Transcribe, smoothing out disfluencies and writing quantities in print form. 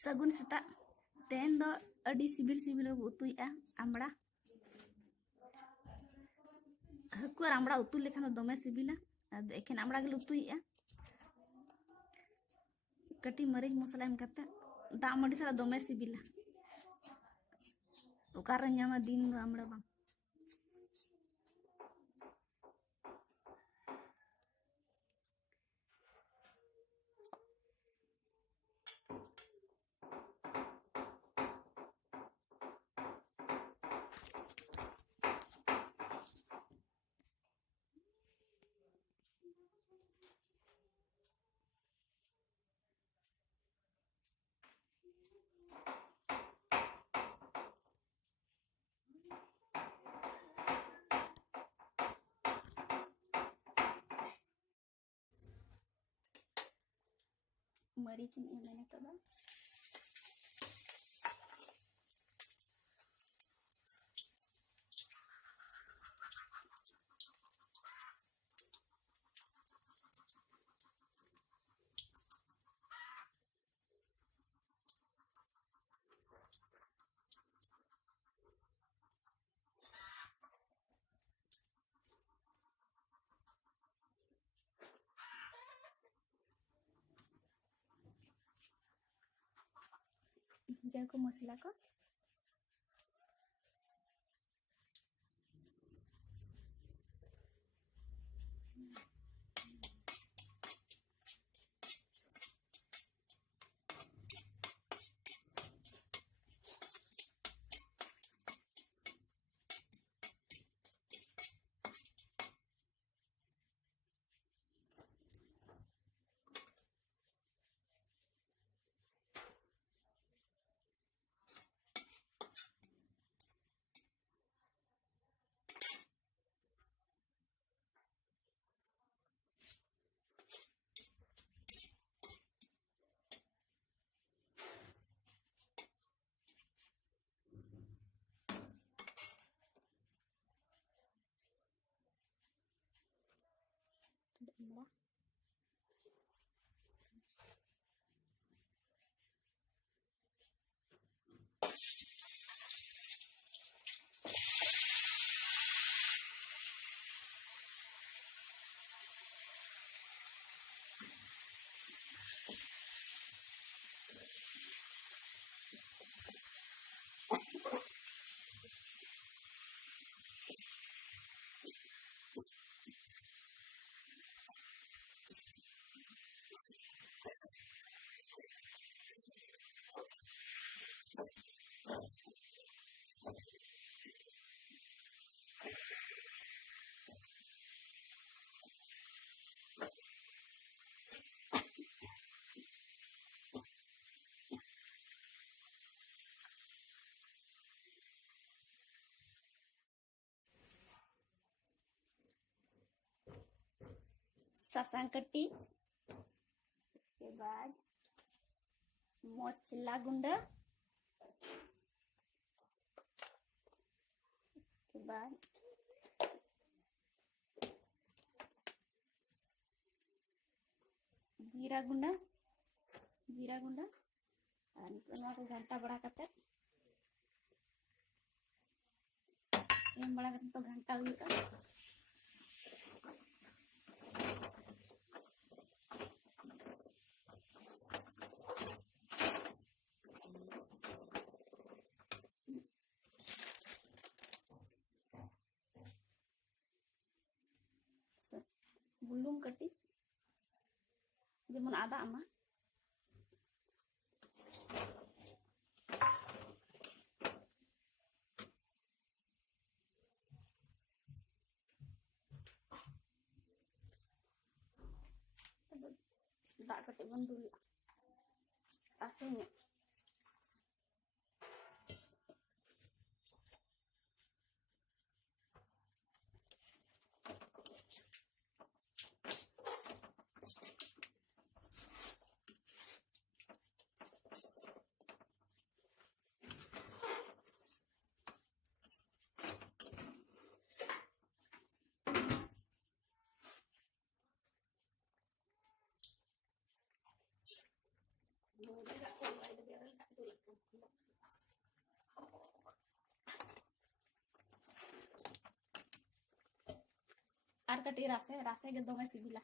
सगुन सेता तेन दो अडी सिबिल सिबिल उतुया आमड़ा हकु और आमड़ा उतु लेखान दमे सिबिला एखेन आमड़ा गेल उतुया कटी मरीच मसला एम कते दा मडी सारा दमे सिबिला ओकार ᱧᱟᱢᱟ दिन दो आमड़ा बांग मरीच नहीं मैंने तो जीरा को मसला को सासांग कट्टी उसके बाद मसला गुंडा उसके बाद जीरा गुंडा और घंटा बड़ा करते बड़ा करते तो घंटा हुआ बुलुंग कटी जेमन आदा आमा दा कटे बन दुल आसेnya ᱟᱨ ᱠᱟᱹᱴᱤᱡ ᱨᱟᱥᱮ ᱜᱮ ᱫᱚᱢᱮ ᱥᱤᱵᱤᱞᱟ